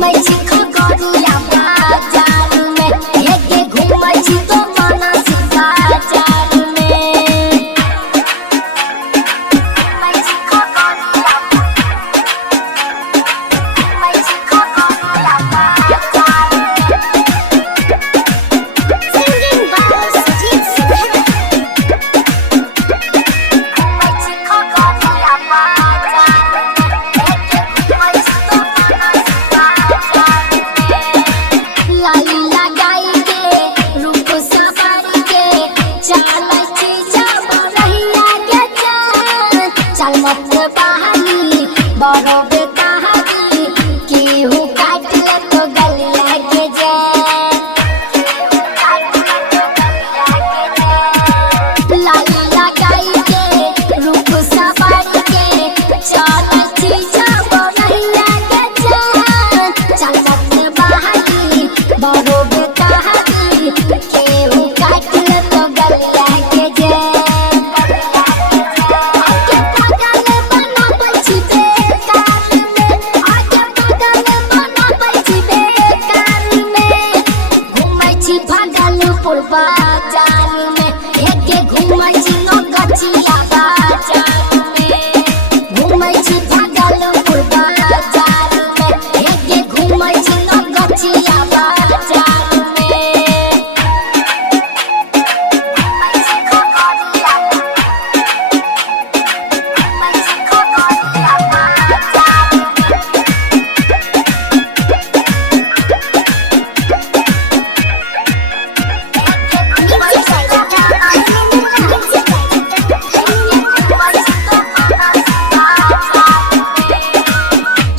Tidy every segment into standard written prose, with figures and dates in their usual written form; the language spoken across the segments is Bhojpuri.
घूमै छी खगड़िया बाजार में, एके घूमै छी तो मानस बाजार में। घूमै छी खगड़िया, घूमै छी खगड़िया बाजार में। Singing by Sujit Singh. घूमै छी खगड़िया बाजार में, एके घूमै छी तो मानस बाजार में। लाली लगाई के रूप सवारी के चालै छी जब रहिया के चाल, चल मत बहाली बड़ो बेकहानी, केहू काट ले तो गलिया के जान, केहू काट ले तो गलिया के जान। लाली लगाई के रूप सवारी के चालै छी जब रहिया के चाल, चल मत बहाली बड़ो बेकहानी, केहू काट ले तो गलिया के जान। आगे पागल बनाबै छी बेकार में, आगे पागल बनाबै छी बेकार में। घूमै छी भागलपुर बाजार में, एके घूमै छी नौगछिया बाजार में। घूमै छी भागलपुर बाजार में, एके घूमै छी नौगछिया बाजार में। घूमै छी खगड़िया, घूमै छी खगड़िया बाजार में।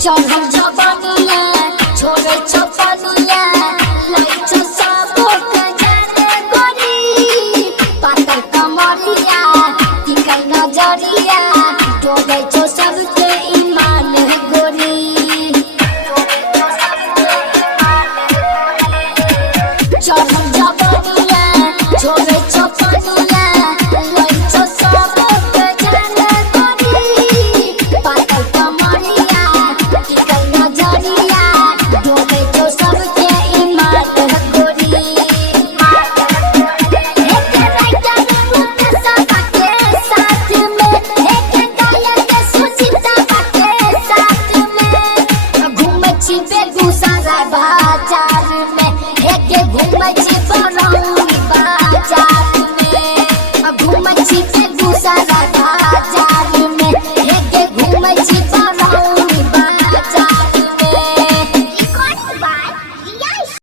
चढ़ल जवानिया छोड़ै छौ पनिया, लै छौ सबो के जाने गोरी, पातर कमरिया टिकल नजरिया, तोड़ै छौ सबके ईमान गोरी, तोड़ै छौ सबके ईमान गोरी। चढ़ल जवानिया छोड़ै छौ पनिया, लै छौ सबो के जाने गोरी, पातर कमरिया टिकल नजरिया, तोड़ै छौ सबके ईमान गोरी। एके राइटर रूप सबके साथ में, एके गायक सुचिता के साथ में। घूमै छी बेगूसराय बाजार में, एके घूमै छी